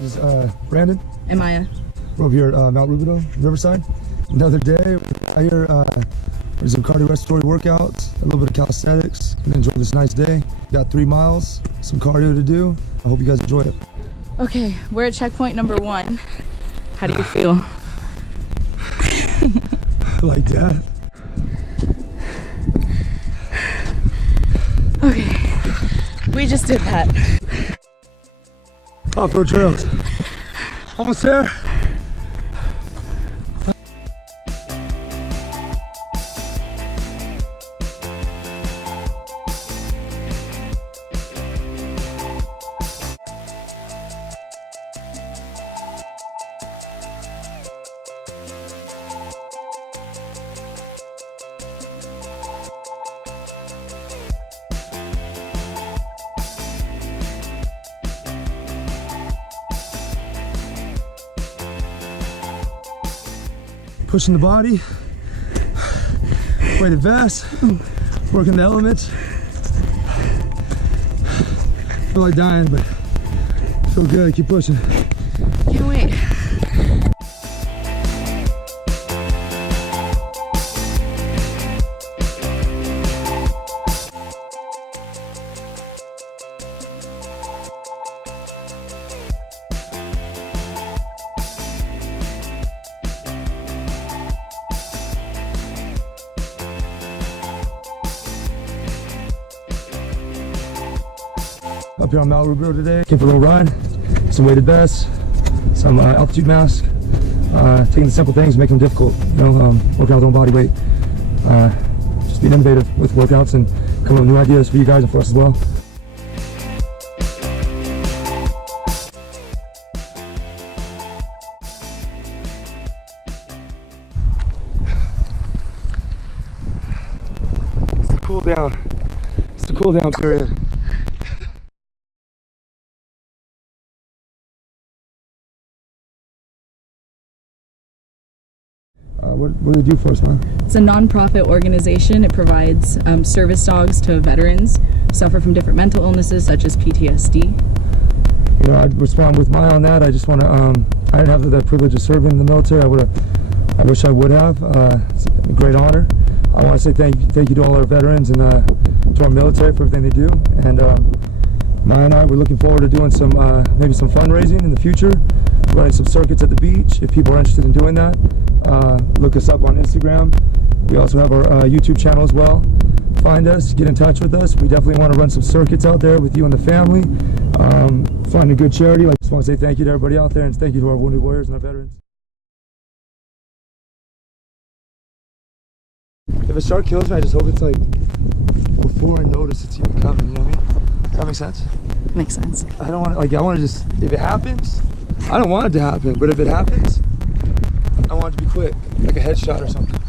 This is Brandon. And Maya. We're over here at Mt Rubidoux, Riverside. Another day. Out here, there's some cardiorespiratory workouts, a little bit of calisthenics, and enjoy this nice day. Got 3 miles, some cardio to do. I hope you guys enjoy it. Okay, we're at checkpoint number 1. How do you feel? Like that. Okay, we just did that. Off-road trails. Almost there. Pushing the body, weighted vest, working the elements. Feel like dying, but feel good. Keep pushing. Can't wait. Up here on Mt Rubidoux today. Came for a little ride, some weighted vests, some altitude mask. Taking the simple things, making them difficult. You know, working out their own body weight. Just being innovative with workouts and coming up with new ideas for you guys and for us as well. It's the cool down. It's the cool down period. What do they do for us, man? It's a non-profit organization. It provides service dogs to veterans who suffer from different mental illnesses such as PTSD. You know, I'd respond with Maya on that. I just want to, I didn't have the privilege of serving in the military. I wish I would have. It's a great honor. I want to say thank you to all our veterans and to our military for everything they do. And Maya and I, we're looking forward to doing some, maybe some fundraising in the future, running some circuits at the beach if people are interested in doing that. Look us up on Instagram. We also have our YouTube channel as well. Find us, get in touch with us. We definitely want to run some circuits out there with you and the family. Find a good charity. I just want to say thank you to everybody out there, and thank you to our wounded warriors and our veterans. If a shark kills me, I just hope it's like before I notice it's even coming, you know what I mean? Does that make sense? Makes sense. I don't want to, like, I want to just, if it happens, I don't want it to happen, but if it happens, I want it to be quick, like a headshot or something.